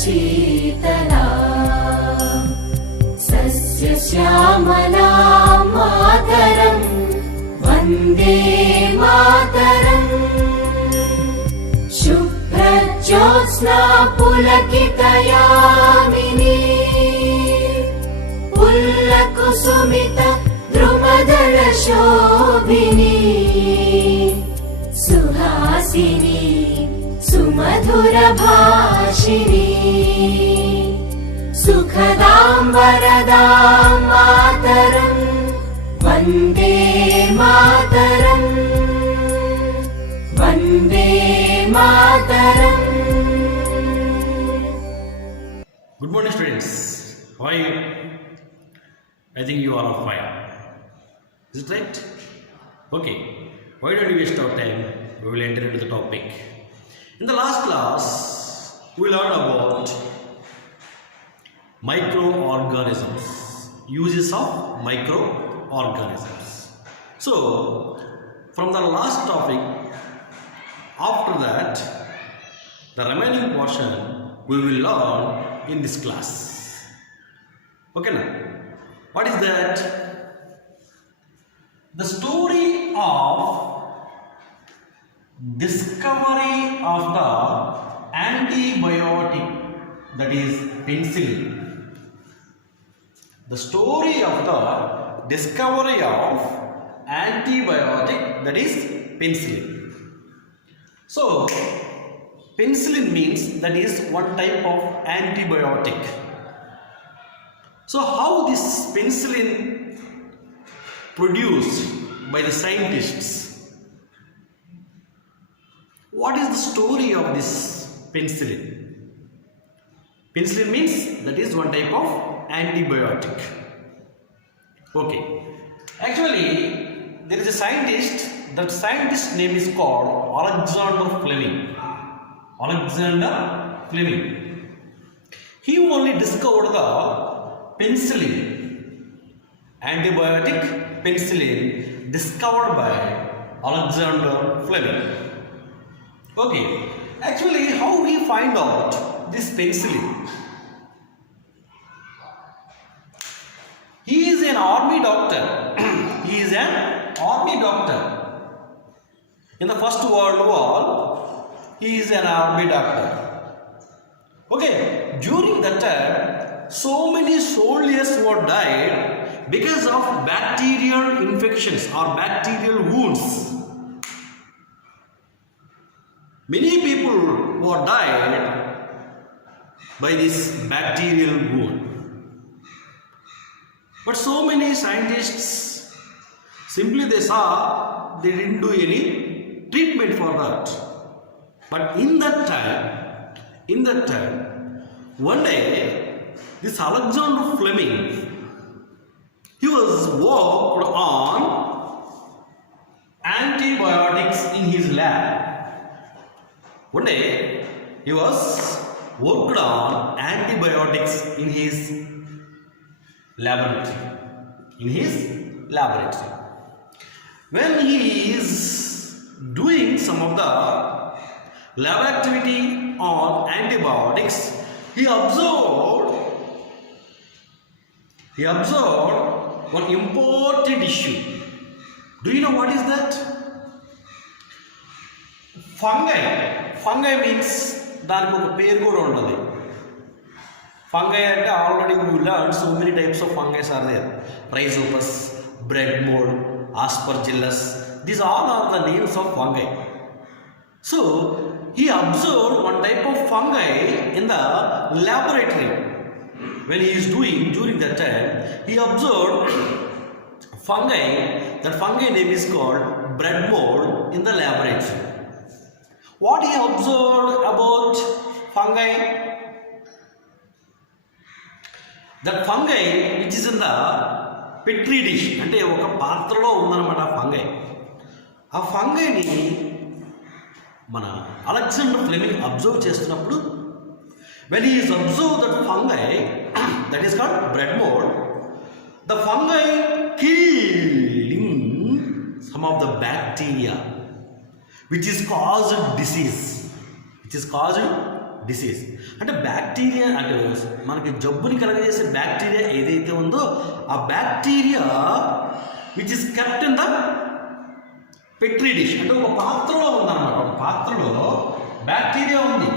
Sheetla सस्यश्यामला Mataram Vande Mataram शुभ्रज्योत्स्ना पुलकितयामिनी पुल्लकुसुमित द्रुमदलशोभिनी Suhasini सुमधुरभाषिणी सुखदां वरदां Mataram Vande Mataram Vande Mataram. Good morning, students. How are you? I think you are all fine. Is it right? Okay. Why don't we waste our time? We will enter into the topic. In the last class, we learned about microorganisms, uses of microorganisms. So, from the last topic, after that, the remaining portion we will learn in this class. Okay, now, what is that? The story of discovery of the antibiotic, that is penicillin. The story of the discovery of antibiotic, that is penicillin. So, penicillin means that is one type of antibiotic. So, how this penicillin produced by the scientists? What is the story of this penicillin? Penicillin means that is one type of antibiotic. Okay. Actually, there is a scientist. That scientist name is called Alexander Fleming. Alexander Fleming. He only discovered the penicillin, antibiotic penicillin, discovered by Alexander Fleming. Okay, actually, how he find out this penicillin? He is an army doctor. He is an army doctor. In the First World War, he is an army doctor. Okay, during that time, so many soldiers were died because of bacterial infections or bacterial wounds. Many people were died by this bacterial wound. But so many scientists simply they saw they didn't do any treatment for that. But in that time, one day, this Alexander Fleming, he was worked on antibiotics in his lab. One day, he was worked on antibiotics in his laboratory. When he is doing some of the lab activity on antibiotics, he observed one important issue. Do you know what is that? Fungi means దానికి ఒక పేరు కూడా ఉంటుంది. Fungi అంటే already we learned so many types of fungi are there. Rhizopus, bread mold, aspergillus. These all are the names of fungi. So he observed one type of fungi in the laboratory. When he is during that time, he observed fungi. That fungi name is called bread mold in the laboratory. What he observed about fungi? That fungi which is in the petri dish, అంటే ఒక పాత్రలో ఉందన్నమాట fungi. ఆ ఫంగైని మన Alexander Fleming observe చేస్తున్నప్పుడు, when he is observed that fungi that is called bread mold, the fungi killing some of the bacteria which is caused disease. అంటే bacteria అంటే మనకి జబ్బుని కలగజేసే బ్యాక్టీరియా ఏదైతే ఉందో ఆ bacteria which is kept in the Petri dish, అంటే ఒక పాత్రలో ఉందన్నమాట. ఒక పాత్రలో బ్యాక్టీరియా ఉంది.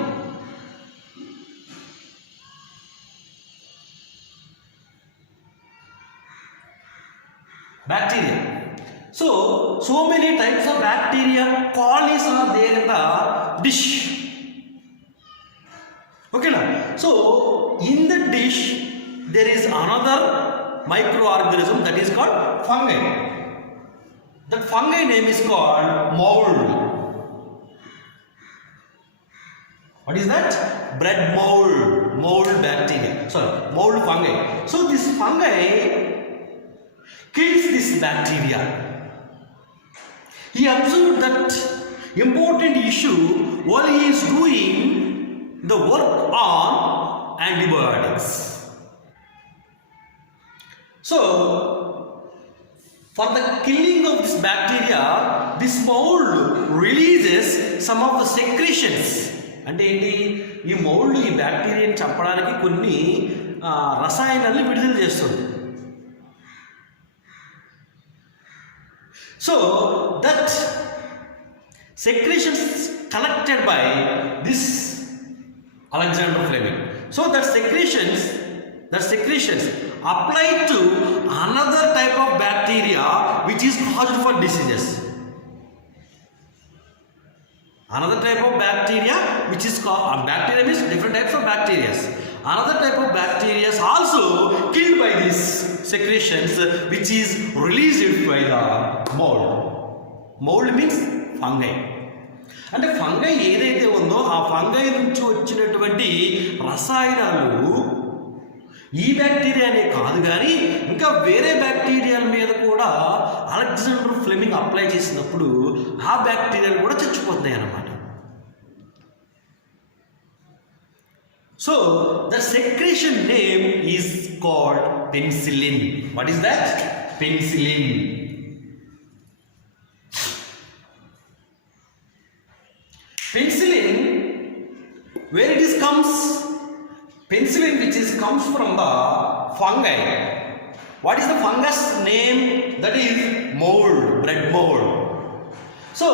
Bacteria. So many types of bacteria colonies are there in the dish. Okay now. So in the dish there is another microorganism that is called fungi. That fungi name is called mold. What is that? Bread mold. Mold bacteria. Sorry, mold fungi. So this fungi kills this bacteria. He observed that important issue while he is doing the work on antibiotics. So, for the killing of this bacteria, this mold releases some of the secretions. అంటే ఏంటి, ఈ mould ఈ బ్యాక్టీరియాని చంపడానికి కొన్ని రసాయనాలను విడుదల చేస్తుంది. So that secretions collected by this Alexander Fleming. So that secretions applied to another type of bacteria which is caused for diseases. Another type of bacteria which is called bacteria means different types of bacteria. Another type of bacteria is also killed by these secretions which is released by the mold. Mold means fungi. అంటే fungi ఏదైతే ఉందో ఆ fungi నుంచి వచ్చినటువంటి రసాయనాలు ఈ బ్యాక్టీరియానే కాదు కానీ ఇంకా వేరే బ్యాక్టీరియాల మీద కూడా అలెగ్జాండర్ ఫ్లెమింగ్ అప్లై చేసినప్పుడు ఆ బ్యాక్టీరియాలు కూడా చచ్చిపోతున్నాయి అన్నమాట. So the secretion name is called penicillin. What is that? Penicillin. Penicillin, where it is comes? Penicillin which is comes from the fungi. What is the fungus name? That is mold, bread mold. So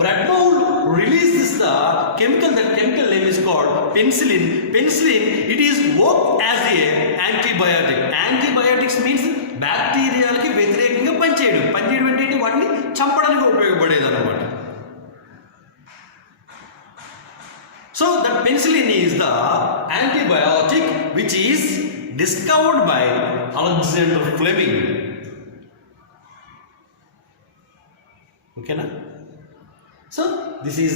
bread mold releases the chemical. That chemical name is called penicillin. Penicillin, it is work as a antibiotic. Antibiotics means బ్యాక్టీరియాలకి వ్యతిరేకంగా పనిచేయడం. పనిచేయడం అంటే వాటిని చంపడానికి ఉపయోగపడేది అన్నమాట. So that penicillin is the antibiotic which is discovered by Alexander Fleming. Okay na? So this is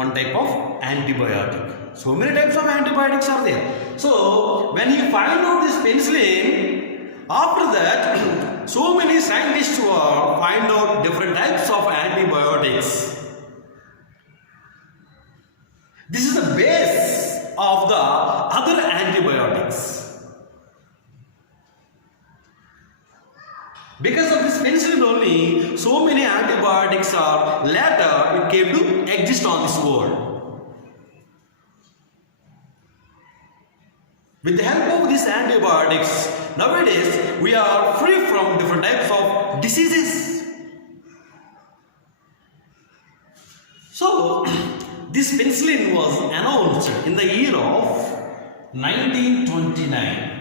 one type of antibiotic. So many types of antibiotics are there. So when he find out this penicillin, after that so many scientists find out different types of antibiotics. This is the base of the other antibiotics. Because of this penicillin only, so many antibiotics are later it came to exist on this world. With the help of these antibiotics, nowadays we are free from different types of diseases. So this penicillin was announced in the year of 1929.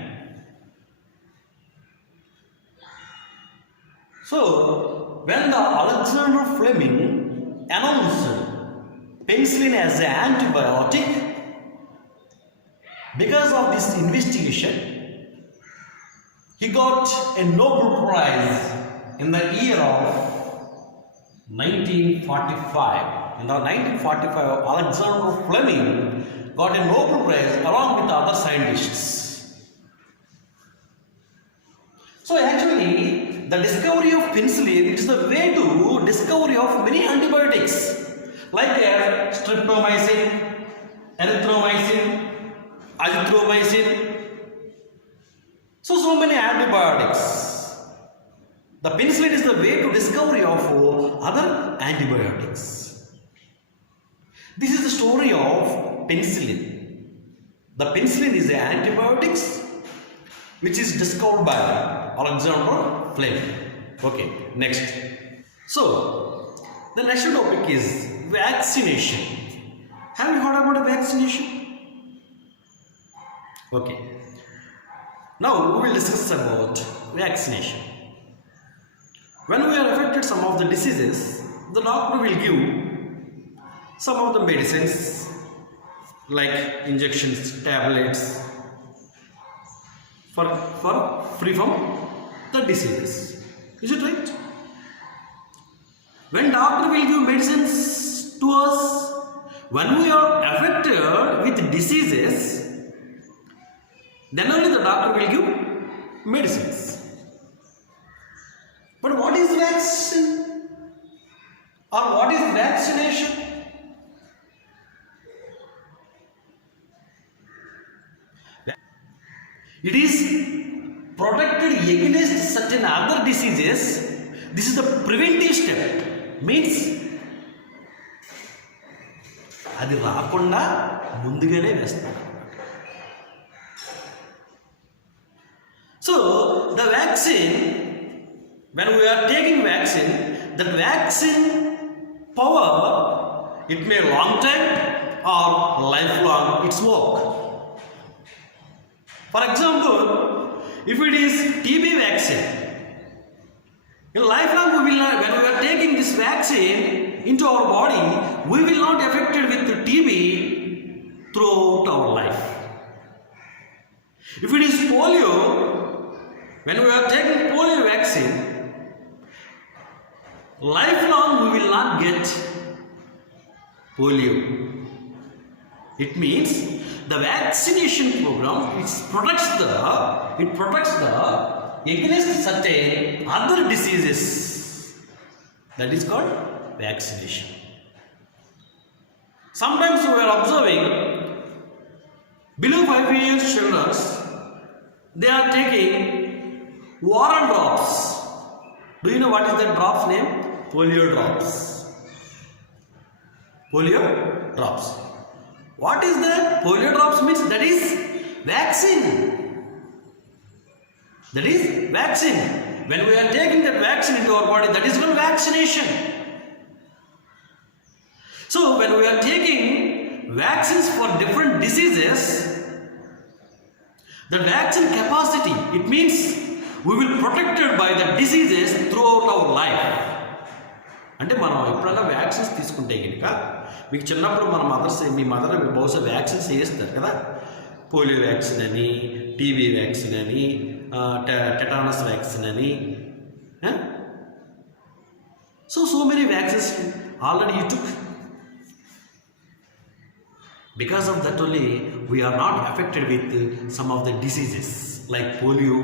So when the Alexander Fleming announced penicillin as an antibiotic, because of this investigation, he got a Nobel Prize in the year of 1945. In the 1945, Alexander Fleming got a Nobel Prize along with other scientists. So actually, the discovery of penicillin is the way to discovery of many antibiotics like streptomycin, erythromycin, azithromycin. So many antibiotics. The penicillin is the way to discovery of other antibiotics. This is the story of penicillin. The penicillin is an antibiotics which is discovered by Alexander Fleming. Okay, next. So, the next topic is vaccination. Have you heard about vaccination? Okay. Now we will discuss about vaccination. When we are affected some of the diseases, the doctor will give some of the medicines like injections, tablets for free from the diseases. Is it right? When doctor will give medicines to us, when we are affected with diseases, then only the doctor will give medicines. But what is vaccine? Or what is vaccination? It is protected against certain other diseases. This is the preventive step. Means అది రాకుండా ముందుగానే వేస్తారు. So the vaccine, when we are taking vaccine, that vaccine power, it may long time or lifelong its work. For example, if it is TB vaccine, in lifelong we will not, when we are taking this vaccine into our body, we will not affected with TB throughout our life. If it is polio, when we are taking polio vaccine, lifelong we will not get polio. It means the vaccination program it protects the against certain other diseases. That is called vaccination. Sometimes we are observing below 5 years children, they are taking oral drops. Do you know what is that drop's name? Polio drops. Polio drops. What is that? Polio drops means that is vaccine. That is vaccine. When we are taking that vaccine into our body, that is called vaccination. So when we are taking vaccines for different diseases, the vaccine capacity, it means we will be protected by the diseases throughout our life. అంటే మనం ఎప్పుడన్నా vaccines తీసుకుంటే కనుక మీకు చిన్నప్పుడు మన మీ mother బహుశా vaccines వేస్తారు కదా, పోలియో వ్యాక్సిన్ అని, టీబీ వ్యాక్సిన్ అని, టెటానస్ వ్యాక్సిన్ అని. So many vaccines already you took. Because of that only we are not affected with some of the diseases like polio,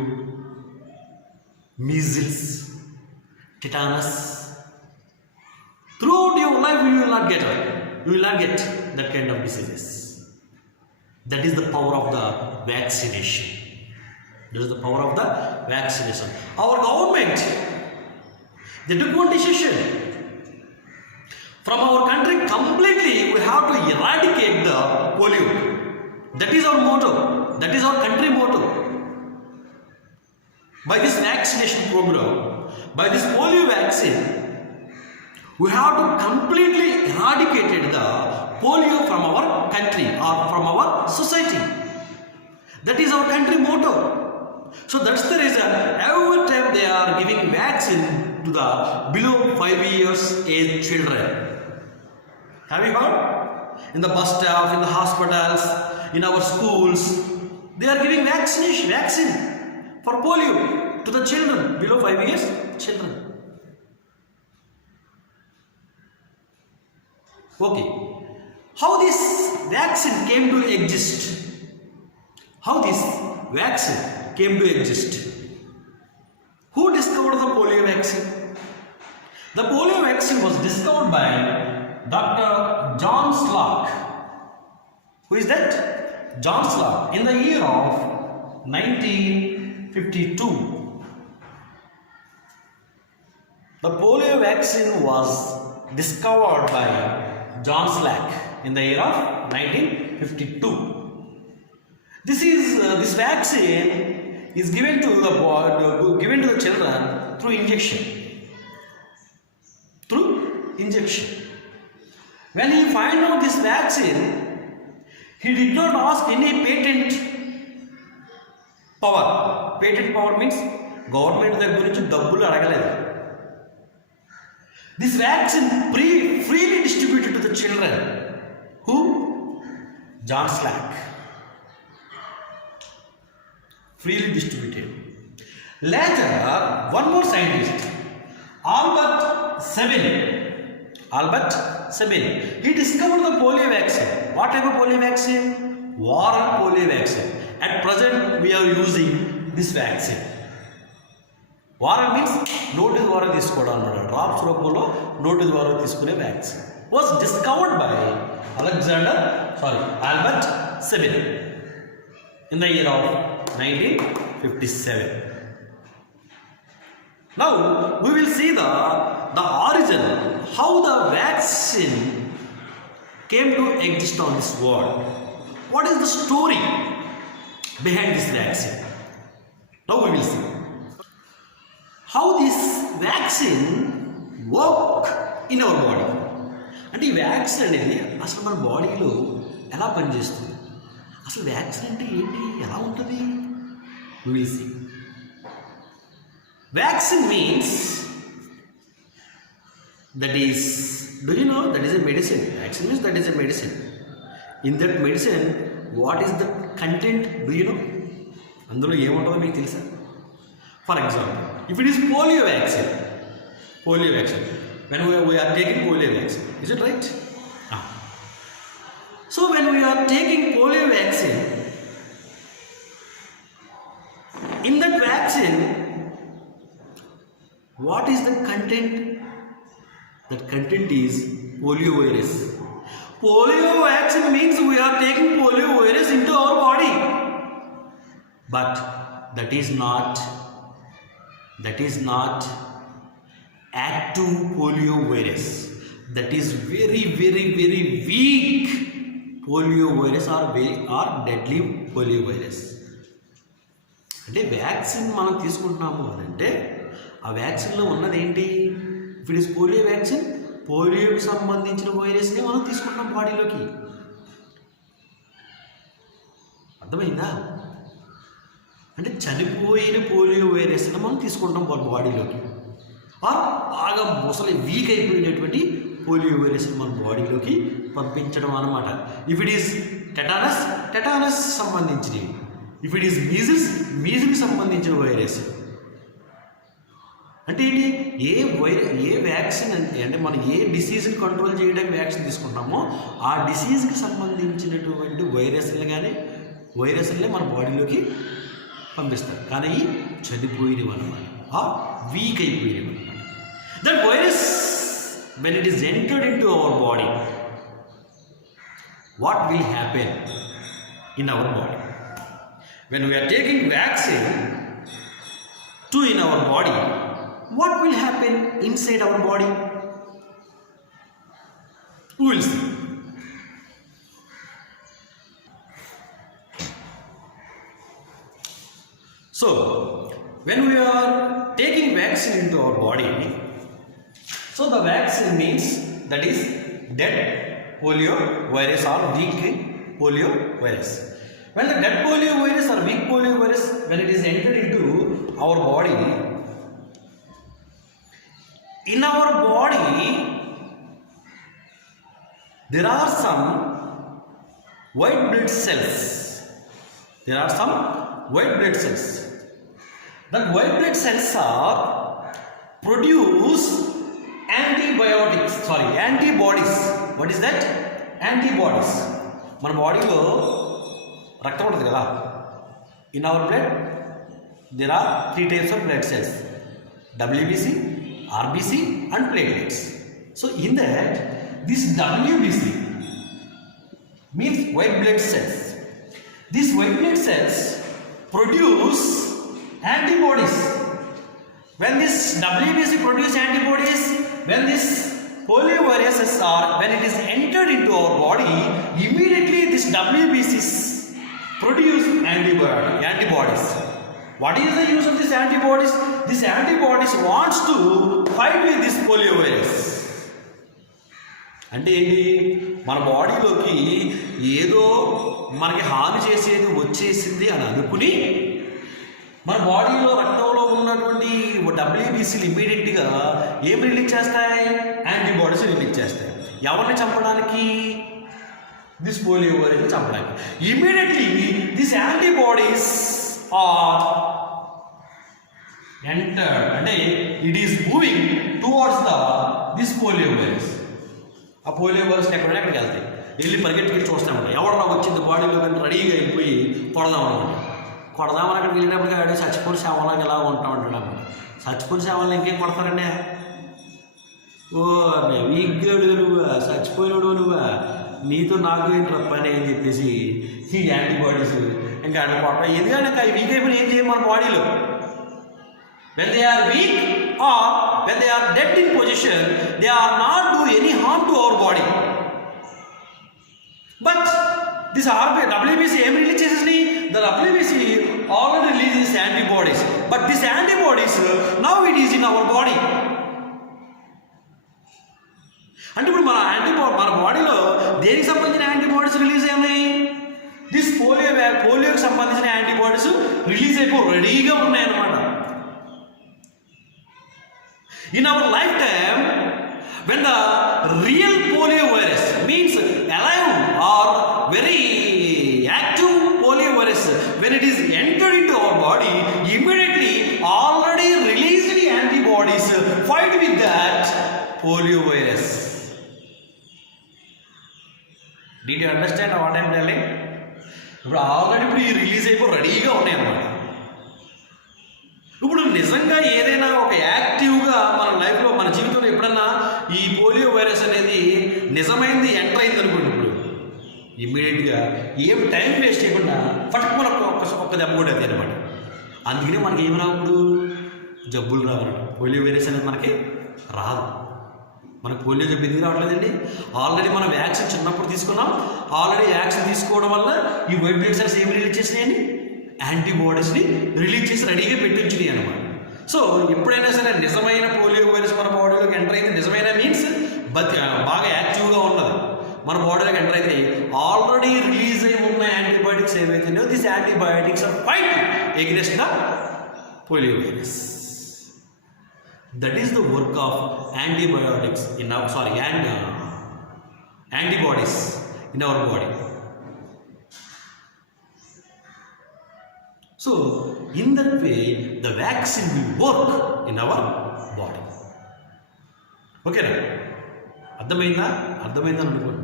measles, tetanus. Throughout your life you will not get that kind of diseases. That is the power of the vaccination. That is the power of the vaccination. Our government, they took one decision. From our country completely we have to eradicate the polio. That is our motto. That is our country motto. By this vaccination program, by this polio vaccine, we have to completely eradicate the polio from our country or from our society. That is our country motto. So that's the reason every time they are giving vaccine to the below 5 years age children. Have you heard? In the bus stop, in the hospitals, in our schools, they are giving vaccine for polio to the children, below 5 years children. Okay. How this vaccine came to exist? How this vaccine came to exist? Who discovered the polio vaccine? The polio vaccine was discovered by Dr. John Salk. Who is that? John Salk in the year of 1952. The polio vaccine was discovered by John Salk in the year of 1952. This vaccine is given to the children through injection. Through injection. When he find out this vaccine, he did not ask any patent power. Patent power means government దగ్గర నుంచి డబ్బులు అడగలేదు. This vaccine freely distributed to the children. Who? John Slack. Freely distributed. Later, one more scientist, Albert Sabin, he discovered the polio vaccine. What type of polio vaccine? Oral polio vaccine. At present, we are using this vaccine. Oral means noti ద్వారా తీసుకోవడం అన్నమాట. Drops రూపంలో నోటి ద్వారా తీసుకునే vaccine was discovered by Albert Sabin in the year of 1957. Now we will see the origin, how the vaccine came to exist on this world. What is the story behind this vaccine? Now we will see how this vaccine work in our body. అంటే ఈ vaccine అనేది అసలు మన బాడీలో ఎలా పనిచేస్తుంది, అసలు vaccine అంటే ఏంటి, ఎలా ఉంటుంది? We will see. Vaccine means, that is, do you know that is a medicine? Vaccine means that is a medicine. In that medicine, what is the content? Do you know? అందులో ఏముంటుందో మీకు తెలుసా? For example, if it is polio vaccine, when we are taking polio vaccine, is it right? So when we are taking polio vaccine, in that vaccine, what is the content? That content is polio virus. Polio vaccine means we are taking polio virus into our body, but that is not active polio virus. That is very weak polio virus or deadly polio virus. అంటే vaccine మనం తీసుకుంటున్నాము అని అంటే ఆ వ్యాక్సిన్లో ఉన్నది ఏంటి? If it is polio vaccine, పోలియోకి సంబంధించిన వైరస్ని మనం తీసుకుంటున్నాం బాడీలోకి. అర్థమైందా? అంటే చనిపోయిన పోలియో వైరస్ని మనం తీసుకుంటాం బాడీలోకి, బాగా ముసలి వీక్ అయిపోయినటువంటి పోలియో వైరస్ని మన బాడీలోకి పంపించడం అన్నమాట. ఇఫ్ ఇట్ ఈస్ టెటానస్ సంబంధించినవి, ఇఫ్ ఇట్ ఈస్ మీజిల్కి సంబంధించిన వైరస్. అంటే ఏంటి? ఏ వ్యాక్సిన్ అంటే మనం ఏ డిసీజ్ని కంట్రోల్ చేయడానికి వ్యాక్సిన్ తీసుకుంటామో ఆ డిసీజ్కి సంబంధించినటువంటి వైరస్లనే మన బాడీలోకి పంపిస్తారు. కానీ చనిపోయినవి అన్నమాట, వీక్ అయిపోయినవి అన్నమాట. That virus when it is entered into our body, what will happen in our body? When we are taking vaccine in our body, what will happen inside our body? We will see. So when we are taking vaccine into our body, so the vaccine means that is dead polio virus or weak polio virus. When the dead polio virus or weak polio virus, when it is entered into our body, in our body there are some white blood cells. That white blood cells are produce antibodies. What is that? Antibodies. మన బాడీలో రక్తం ఉంటుంది కదా. In our blood there are 3 types of blood cells: WBC, RBC and platelets. So in that, this WBC means white blood cells. These white blood cells produce antibodies. When this WBC produce antibodies, when this polio viruses when it is entered into our body, immediately this WBCs produce antibodies. What is the use of these antibodies? These antibodies wants to fight with this poliovirus. అంటే ఏంటి, మన బాడీలోకి ఏదో మనకి హాని చేసేది వచ్చేసింది అని అనుకుని మన బాడీలో రక్తంలో ఉన్నటువంటి డబ్ల్యూబీసీలు ఇమీడియట్గా ఏం రిలీజ్ చేస్తాయి? యాంటీబాడీస్ రిలీజ్ చేస్తాయి. ఎవరిని చంపడానికి? దిస్ పోలియో వైరస్ని చంపడానికి. Immediately this antibodies are entered, అంటే it is moving towards this polio virus. ఆ పోలియో వైరస్ ఎక్కడైనా అక్కడికి వెళ్తాయి, వెళ్ళి పరిగెట్టుకెళ్ళి చూస్తామంట. ఎవరన్నా వచ్చింది బాడీలో కానీ రెడీగా వెళ్ళిపోయి కొడదామని అక్కడికి వెళ్ళినప్పటికీ ఆడి చచ్చిపోయిన శవాలకు ఎలా ఉంటా ఉంటున్నాము. చచ్చిపోయిన శవాలను ఇంకేం కొడతారండి? ఓ వీక్గాడు నువ్వా, చచ్చిపోయినాడు నువ్వా, నీతో నాకు ఏంటి పని అని చెప్పేసి ఈ యాంటీబాడీస్ ఇంకా అక్కడ కొట్ట. ఎందుకంటే ఇంకా వీక్ అయిపోయిన ఏం చేయం మన బాడీలో. When they are weak or when they are dead in position, they are not do any harm to our body. But this WBC ఏం రిలీజ్ చేసేసి? The WBC already releases antibodies. But these antibodies now it is in our body. అంటే ఇప్పుడు మన బాడీలో దేనికి సంబంధించిన antibodies release అయ్యాయి? This పోలియోకి సంబంధించిన యాంటీబాడీస్ రిలీజ్ అయిపోయి రెడీగా ఉన్నాయి అన్నమాట. In our lifetime, when the real polio virus means alive or very active polio virus, when it is entered into our body, immediately already released antibodies fight with that polio virus. Did you understand what I am telling? ఇప్పుడు already ఇప్పుడు ఈ release అయిపోయి రెడీగా ఉన్నాయి అన్నమాట. ఇప్పుడు నిజంగా ఏదైనా ఒక యాక్టివ్గా మన లైఫ్లో మన జీవితంలో ఎప్పుడన్నా ఈ పోలియో వైరస్ అనేది నిజమైంది ఎంటర్ అయింది అనుకోండి, ఇప్పుడు ఇమ్మీడియట్గా ఏం టైం వేస్ట్ చేయకుండా ఫస్ట్ మనకు ఒక్క దెబ్బ కూడా అది అనమాట. అందుకనే మనకి ఏమి రాప్పుడు జబ్బులు రావాలి. పోలియో వైరస్ అనేది మనకి రాదు. మనకు పోలియో జబ్బు ఎందుకు రావట్లేదండి? ఆల్రెడీ మనం వ్యాక్సిన్ చిన్నప్పుడు తీసుకున్నాం. ఆల్రెడీ వ్యాక్సిన్ తీసుకోవడం వల్ల ఈ వైట్ బ్లడ్ సెల్స్ ఏమి రిలీజ్ చేసినాయని? యాంటీబాడీస్ని రిలీజ్ చేసి రెడీగా పెట్టించినాయి అనమాట. సో ఎప్పుడైనా సరే నిజమైన పోలియో వైరస్ మన బాడీలోకి ఎంటర్ అయితే, నిజమైన మీన్స్ బాగా యాక్టివ్గా ఉన్నది మన బాడీలోకి ఎంటర్ అయితే, ఆల్రెడీ రిలీజ్ అయి ఉన్న యాంటీబయాటిక్స్ ఏవైతున్నాయో this antibiotics are fight against the polio virus. That is the work of antibiotics antibodies in our body. So in that way the vaccine will work in our body. Okay na? అర్థమైందా అనుకోండి.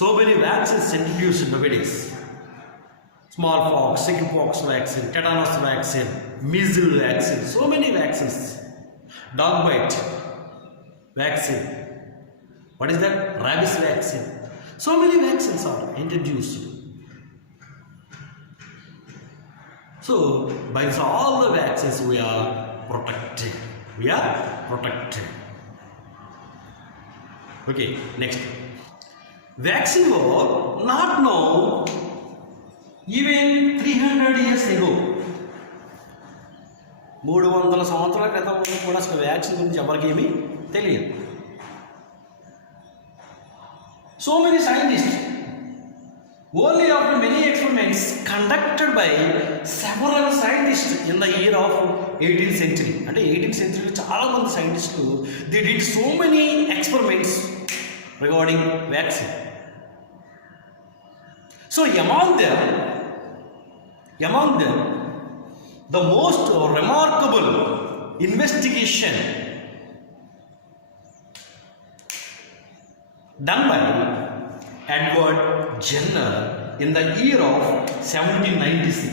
So many vaccines introduced nowadays. Smallpox, chickenpox vaccine, tetanus vaccine, measles vaccine, so many vaccines. Dog bite vaccine. What is that? Rabies vaccine. So many vaccines are introduced. So by all the vaccines we are protected. Okay, next. Vaccine were not known even 300 years ago. 300 సంవత్సరాల క్రితం కూడా అసలు vaccine గురించి ఎవరికి ఏమీ తెలియదు. So many scientists, only after many experiments conducted by several scientists in the year of 18th century, అంటే 18th century చాలా మంది సైంటిస్టులు they did so many experiments regarding vaccine. So among them the most remarkable investigation done by Edward Jenner in the year of 1796.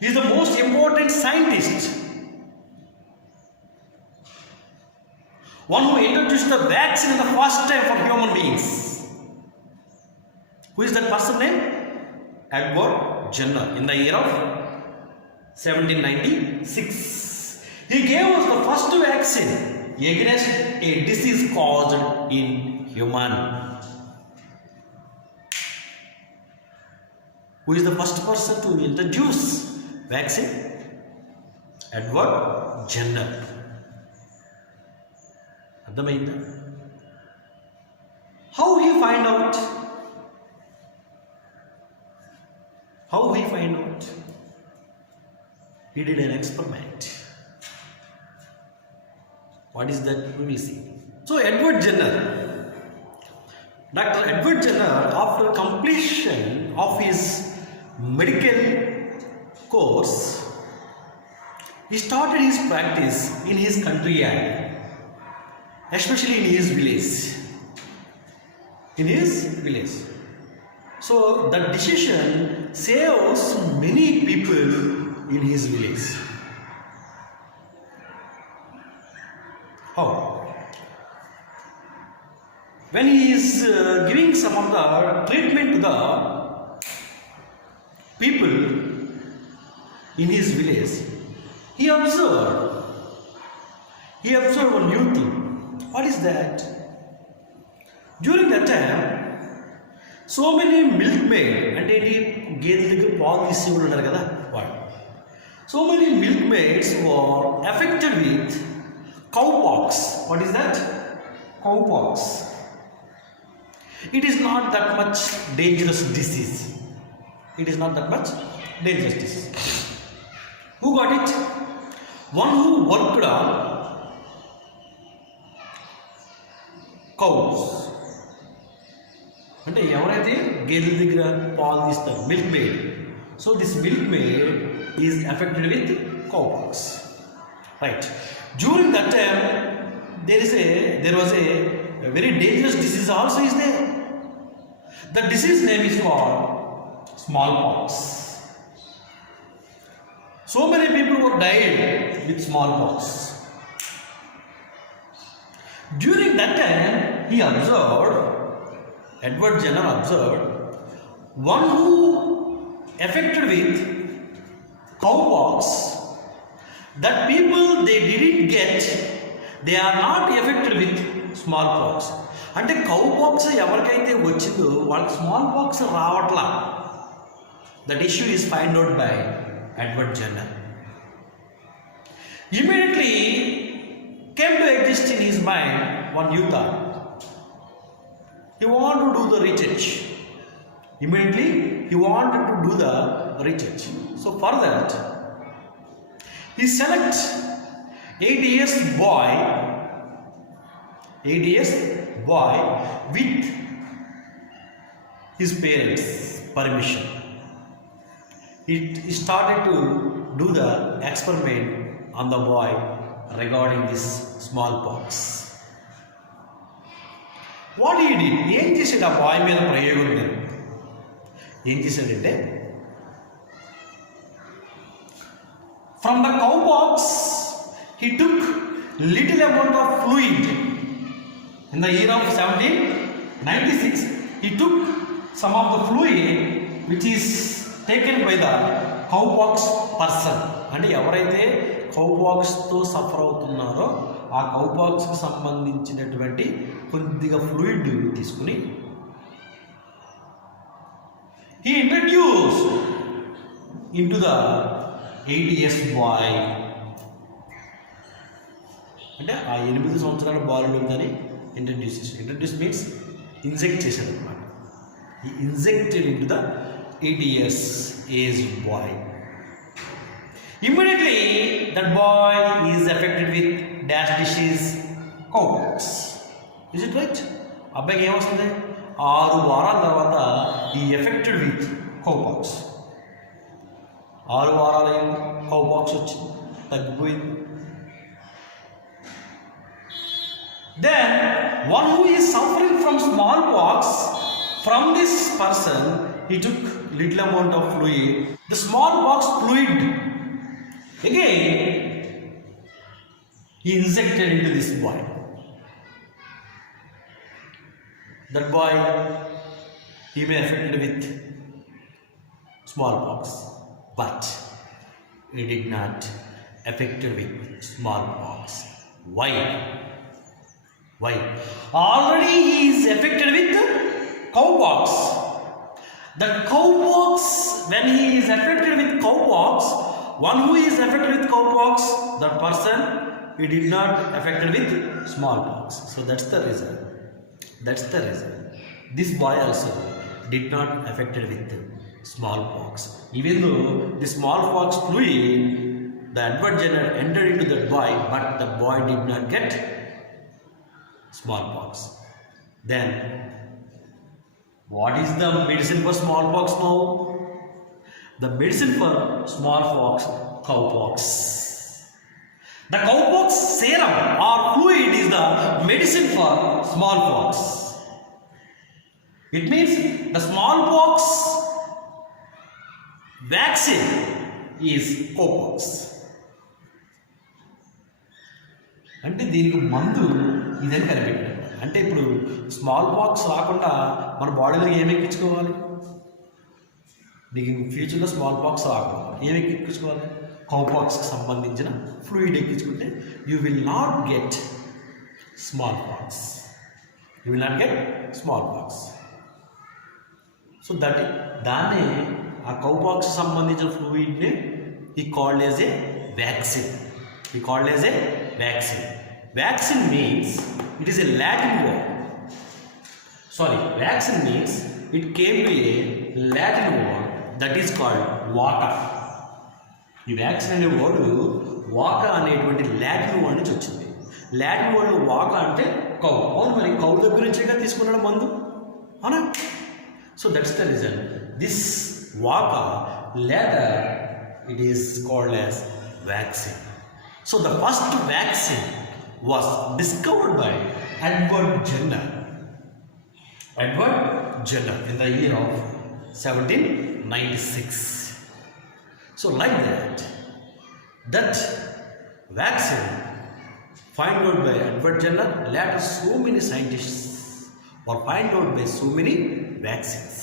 He is the most important scientist, one who introduced the vaccine in the first time for human beings. Who is that person name? Edward Jenner in the year of 1796. He gave us the first vaccine against a disease caused in human. Who is the first person to introduce vaccine? Edward Jenner. అర్థమైందా? How he find out? How he find out? He did an experiment. What is that? We will see. So Edward Jenner, Dr. Edward Jenner, after completion of his medical course, he started his practice in his country area, especially in his village. In his village. So that decision saves many people in his village. How? When he is giving some of the treatment to the people in his village, he observed one new thing. What is that? During that time, so many milkmaid, అంటే ఏంటి గేదెల దగ్గర పాలు తీసేవాళ్ళు ఉన్నారు కదా వాళ్ళు, so many milkmaids were affected with cowpox. What is that? Cowpox. It is not that much dangerous disease. It is not that much dangerous disease. Who got it? One who worked on cows. అంటే ఎవరైతే గేదెల దగ్గర పాలు తీస్తారు, milk made. So this milk made is affected with cowpox. Right. During that time, there was a very dangerous disease also is there. The disease name is called smallpox. So many people were died with smallpox. During that time, Edward Jenner observed one who affected with cowpox, that people they are not affected with smallpox. అంటే cowpox ఎవరికైతే వచ్చిందో వాళ్ళకి small pox రావట్లా. That issue is find out by Edward Jenner. Immediately came to exist in his mind one new thought. He wanted to do the research. Immediately he wanted to do the research. So for that, he select 8 years boy with his parents' permission. He started to do the experiment on the boy regarding this smallpox. What he did? ఏం చేసాడు ఆ bye మీద ప్రయోగం? ఏం చేశాడంటే, from the cowpox he took little amount of fluid. In the year of 1796, he took some of the fluid which is taken by the cowpox person. అంటే ఎవరైతే కౌపాక్స్తో suffer అవుతున్నారో ఆ కౌపాక్స్కి సంబంధించినటువంటి కొద్దిగా ఫ్లూయిడ్ తీసుకుని he introduced into the 8 years boy. అంటే ఆ 8 సంవత్సరాల బాలుడిని ఇంట్రడ్యూస్ మీన్స్ ఇంజెక్ట్ చేశాడు అనమాట. ఈ injected into the 8 years aged boy. Immediately that boy is affected with dash disease, cowpox. Is it right? అబ్బాయికి ఏమొస్తుంది? 6 వారాల తర్వాత ఈ ఎఫెక్టెడ్ విత్ cowpox. 6 వారాల cowpox వచ్చింది, తగ్గిపోయింది. Then one who is suffering from smallpox, from this person he took little amount of fluid. The smallpox fluid again he injected into this boy. That boy he may affected with smallpox, but he did not affected with smallpox. Why? Already he is affected with cowpox. The cowpox when he is affected with cowpox, one who is affected with cowpox, that person, he did not affected with smallpox. So that's the reason. That's the reason. This boy also did not affected with smallpox. Even though the smallpox fluid, the Edward Jenner entered into that boy, but the boy did not get smallpox. Then, what is the medicine for smallpox now? The medicine for smallpox, cowpox. The cowpox serum or fluid is the medicine for smallpox. It means the smallpox vaccine is cowpox. అంటే దీనికి మందు ఇదని కనిపెట్టాడు. అంటే ఇప్పుడు small pox రాకుండా మన బాడీలో ఏమి ఎక్కించుకోవాలి? నీకు ఫ్యూచర్లో స్మాల్ పాక్స్ రాకుండా ఏమి ఎక్కించుకోవాలి? కౌపాక్స్కి సంబంధించిన ఫ్లూయిడ్ ఎక్కించుకుంటే you will not get smallpox. You will not get smallpox. So దాన్ని ఆ కౌపాక్స్ సంబంధించిన ఫ్లూయిడ్ని is called as a vaccine. Is called as a vaccine. Vaccine means it is a Latin word. Sorry, vaccine means it came to a Latin word that is called vaka. ఈ vaccine అనే word Vaka అనేటువంటి Latin word నుంచి వచ్చింది. Latin word Vaka అంటే cow. అవును, మరి cow దగ్గర నుంచేగా తీసుకున్నాడు మందు, అవునా? So that's the reason this Vaka later it is called as vaccine. So the first vaccine was discovered by Edward Jenner. Edward Jenner in the year of 1796. So like that vaccine found out by Edward Jenner, later so many scientists were found out by so many vaccines.